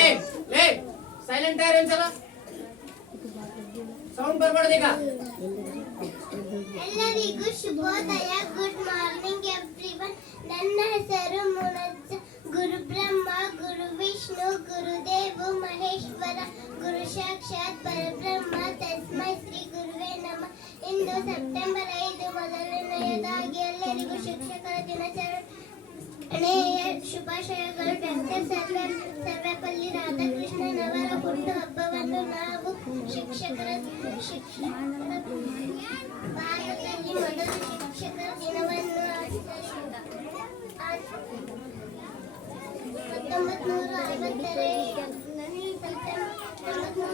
ಏ ಲೇ ಸೈಲೆಂಟ್ ಆಗಿರಿ ಒಂದ್ಸಲ ಸೌಂಡ್ ಬರಬಾರ್ದು ಈಗ. ಎಲ್ಲರಿಗೂ ಶುಭೋದಯ. Good morning everyone. ನನ್ನ ಹೆಸರು ಮುನಜ್ಜ. ಗುರು ಬ್ರಹ್ಮ ಗುರು ವಿಷ್ಣು ಗುರುದೇವ ಮಹೇಶ್ವರ ಗುರು ಸಾಕ್ಷಾತ್ ಪರಬ್ರಹ್ಮ ತಸ್ಮೈ ಶ್ರೀ ಗುರುವೇ ನಮಃ. ಇಂದು ಸೆಪ್ಟೆಂಬರ್ 5 ಮೊದಲನೆಯದಾಗಿ ಎಲ್ಲರಿಗೂ ಶಿಕ್ಷಕರ ದಿನಾಚರಣೆಯ ಶುಭಾಶಯಗಳು. ಡಾಕ್ಟರ್ ಸರ್ವಪಲ್ಲಿ ರಾಧಾಕೃಷ್ಣನ್ ಅವರ ಹುಟ್ಟು ಹಬ್ಬವನ್ನು ನಾವು ಶಿಕ್ಷಕರ ಭಾರತದಲ್ಲಿ ಮೊದಲ ಶಿಕ್ಷಕರ ದಿನವನ್ನು ಆಚರಿಸಿದ 1960